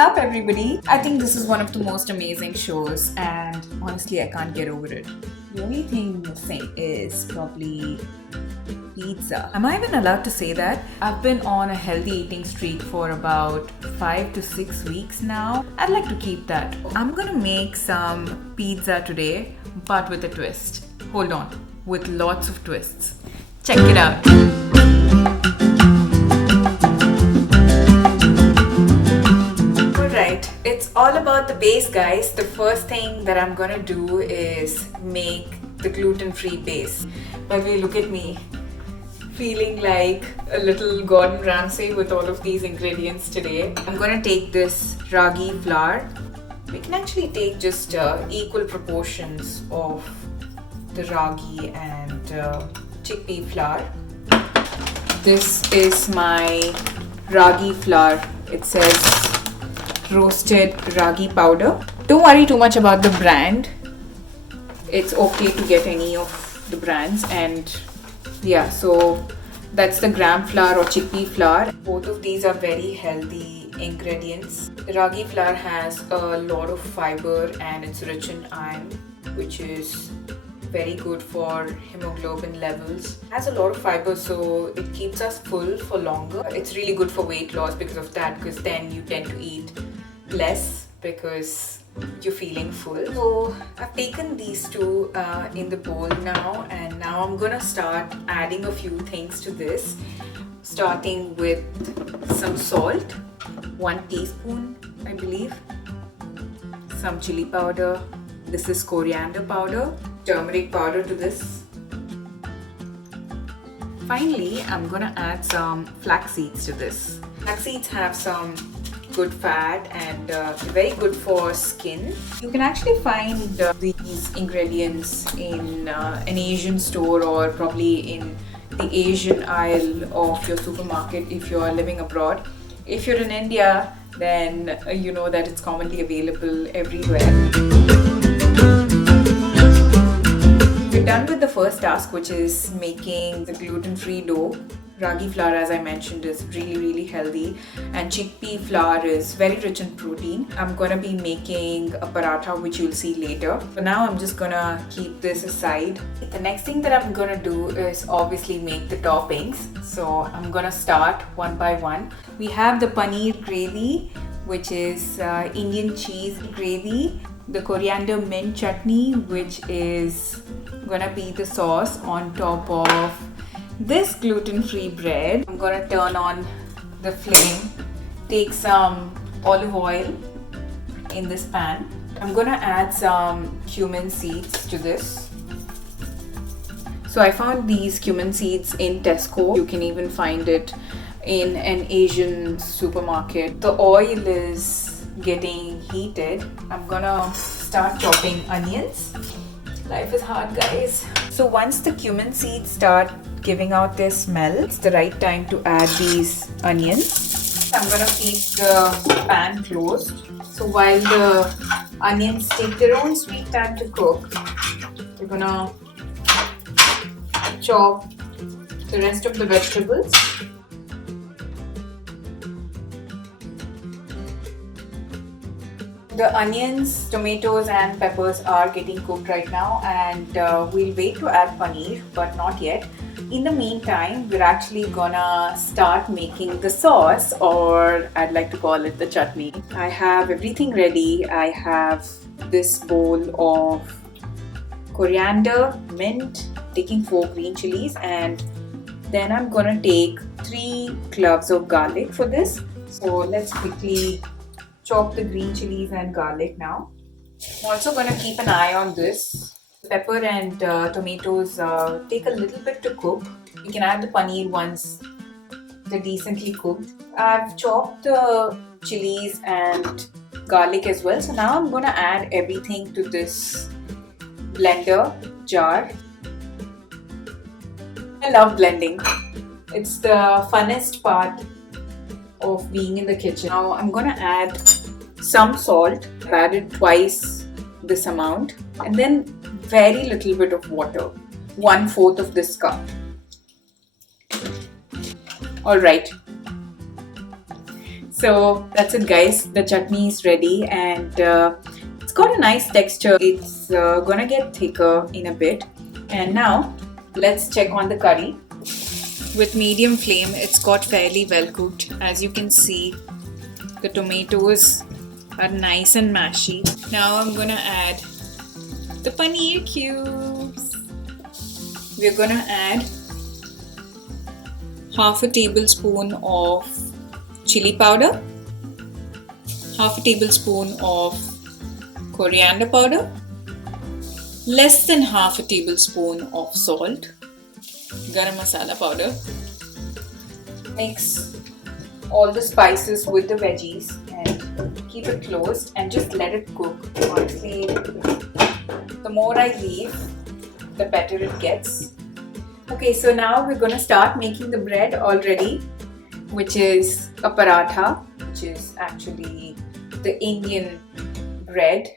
up, everybody? I think this is one of the most amazing shows, and honestly, I can't get over it. The only thing missing is probably pizza. Am I even allowed to say that? I've been on a healthy eating streak for about 5 to 6 weeks now. I'd like to keep that. I'm gonna make some pizza today, but with a twist. Hold on, with lots of twists. Check it out. Alright, it's all about the base, guys. The first thing that I'm gonna do is make the gluten-free base. By the way, look at me. Feeling like a little Gordon Ramsay with all of these ingredients today. I'm gonna take this ragi flour. We can actually take just equal proportions of the ragi and chickpea flour. This is my ragi flour. It says roasted ragi powder. Don't worry too much about the brand. It's okay to get any of the brands, and yeah, so that's the gram flour or chickpea flour. Both of these are very healthy ingredients. The ragi flour has a lot of fiber and it's rich in iron, which is very good for hemoglobin levels. It has a lot of fiber, so it keeps us full for longer. It's really good for weight loss because of that, because then you tend to eat less because you're feeling full. So I've taken these two in the bowl now, and now I'm gonna start adding a few things to this, starting with some salt, 1 teaspoon I believe, some chili powder, this is coriander powder, turmeric powder to this. Finally, I'm gonna add some flax seeds to this. Flax seeds have some good fat and very good for skin. You can actually find these ingredients in an Asian store or probably in the Asian aisle of your supermarket if you are living abroad. If you're in India, then you know that it's commonly available everywhere. We're done with the first task, which is making the gluten-free dough. Ragi flour, as I mentioned, is really healthy, and chickpea flour is very rich in protein. I'm gonna be making a paratha, which you'll see later. For now, I'm just gonna keep this aside. The next thing that I'm gonna do is obviously make the toppings. So I'm gonna start one by one. We have the paneer gravy, which is Indian cheese gravy, the coriander mint chutney, which is gonna be the sauce on top of this gluten-free bread. I'm gonna turn on the flame, take some olive oil in this pan. I'm gonna add some cumin seeds to this. So I found these cumin seeds in Tesco. You can even find it in an Asian supermarket. The oil is getting heated. I'm gonna start chopping onions. Life is hard, guys. So once the cumin seeds start giving out their smell, it's the right time to add these onions. I'm gonna keep the pan closed. So while the onions take their own sweet time to cook, we're gonna chop the rest of the vegetables. The onions, tomatoes and peppers are getting cooked right now, and we'll wait to add paneer, but not yet. In the meantime, we're actually gonna start making the sauce, or I'd like to call it the chutney. I have everything ready. I have this bowl of coriander, mint, taking 4 green chilies, and then I'm gonna take 3 cloves of garlic for this. So let's quickly chop the green chilies and garlic now. I'm also gonna keep an eye on this. Pepper and tomatoes take a little bit to cook. You can add the paneer once they're decently cooked. I've chopped the chilies and garlic as well. So now I'm gonna add everything to this blender jar. I love blending. It's the funnest part of being in the kitchen. Now I'm gonna add some salt. I've added twice this amount, and then very little bit of water, 1/4 of this cup. Alright, So that's it, guys. The chutney is ready, and it's got a nice texture. It's gonna get thicker in a bit. And now let's check on the curry. With medium flame, it's got fairly well cooked. As you can see, the tomatoes are nice and mashy. Now I'm gonna add the paneer cubes. We're gonna add half a tablespoon of chili powder, half a tablespoon of coriander powder, less than half a tablespoon of salt, garam masala powder. Mix all the spices with the veggies and keep it closed and just let it cook. Honestly, the more I leave, the better it gets. Okay, so now we're gonna start making the bread already, which is a paratha, which is actually the Indian bread.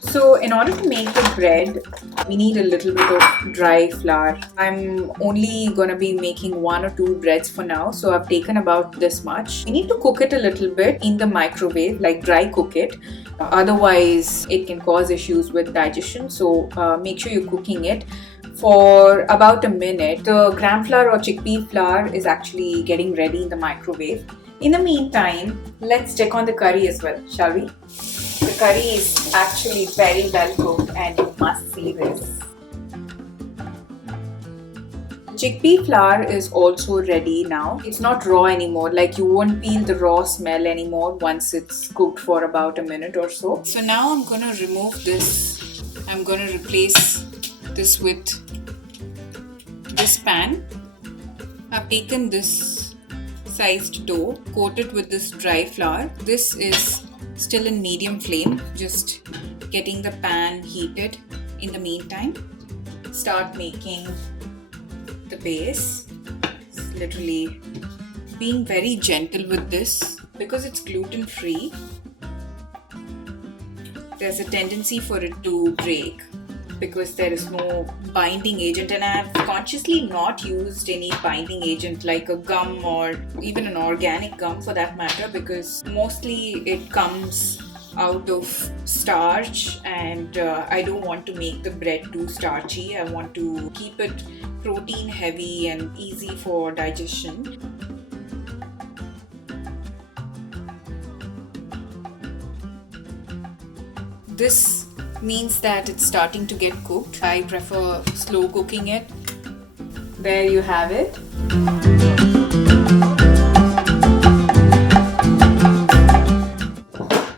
So in order to make the bread, we need a little bit of dry flour. I'm only gonna be making 1 or 2 breads for now, so I've taken about this much. We need to cook it a little bit in the microwave, like dry cook it. Otherwise, it can cause issues with digestion, so make sure you're cooking it for about a minute. The gram flour or chickpea flour is actually getting ready in the microwave. In the meantime, let's check on the curry as well, shall we? The curry is actually very well cooked and you must see this. Chickpea flour is also ready now. It's not raw anymore, like you won't feel the raw smell anymore once it's cooked for about a minute or so. So now I'm gonna remove this. I'm gonna replace this with this pan. I've taken this sized dough, coat it with this dry flour. This is still in medium flame, just getting the pan heated. In the meantime, start making the base. It's literally being very gentle with this because it's gluten free. There's a tendency for it to break because there is no binding agent, and I have consciously not used any binding agent like a gum or even an organic gum for that matter, because mostly it comes out of starch and I don't want to make the bread too starchy. I want to keep it protein heavy and easy for digestion. This means that it's starting to get cooked. I prefer slow cooking it. There you have it.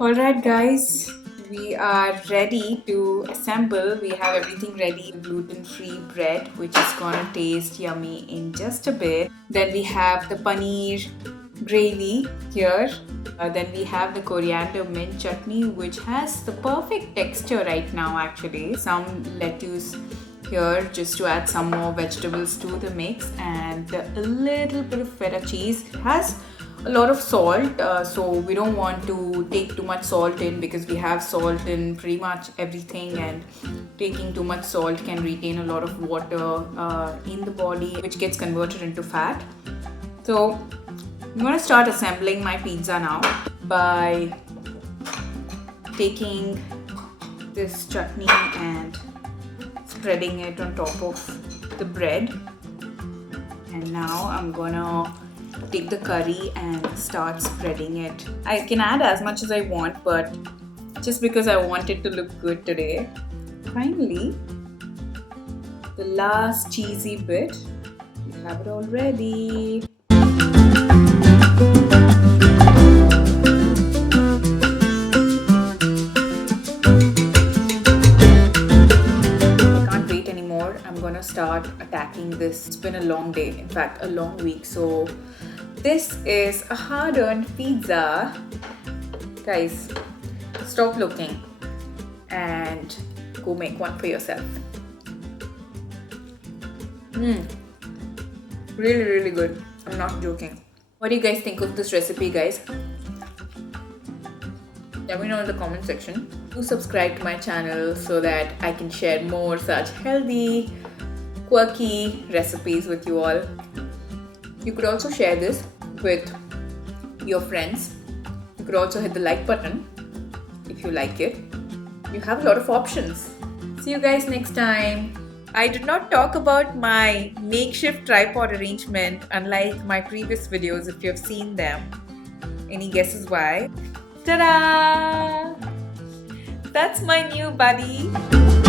Alright guys, we are ready to assemble. We have everything ready. Gluten-free bread, which is gonna taste yummy in just a bit. Then we have the paneer gravy here. Then we have the coriander mint chutney, which has the perfect texture right now actually. Some lettuce here just to add some more vegetables to the mix, and a little bit of feta cheese. It has a lot of salt, so we don't want to take too much salt in because we have salt in pretty much everything, and taking too much salt can retain a lot of water in the body, which gets converted into fat. So I'm going to start assembling my pizza now by taking this chutney and spreading it on top of the bread. And now I'm gonna take the curry and start spreading it. I can add as much as I want, but just because I want it to look good today. Finally, the last cheesy bit. We have it all ready. I'm gonna start attacking this. It's been a long day, in fact a long week, so this is a hard-earned pizza. Guys, stop looking and go make one for yourself. Really, really good. I'm not joking. What do you guys think of this recipe, guys? Let me know in the comment section. Do subscribe to my channel so that I can share more such healthy, quirky recipes with you all. You could also share this with your friends You could also hit the like button if you like it. You have a lot of options. See you guys next time. I did not talk about my makeshift tripod arrangement unlike my previous videos if you have seen them. Any guesses why? Ta-da! That's my new buddy.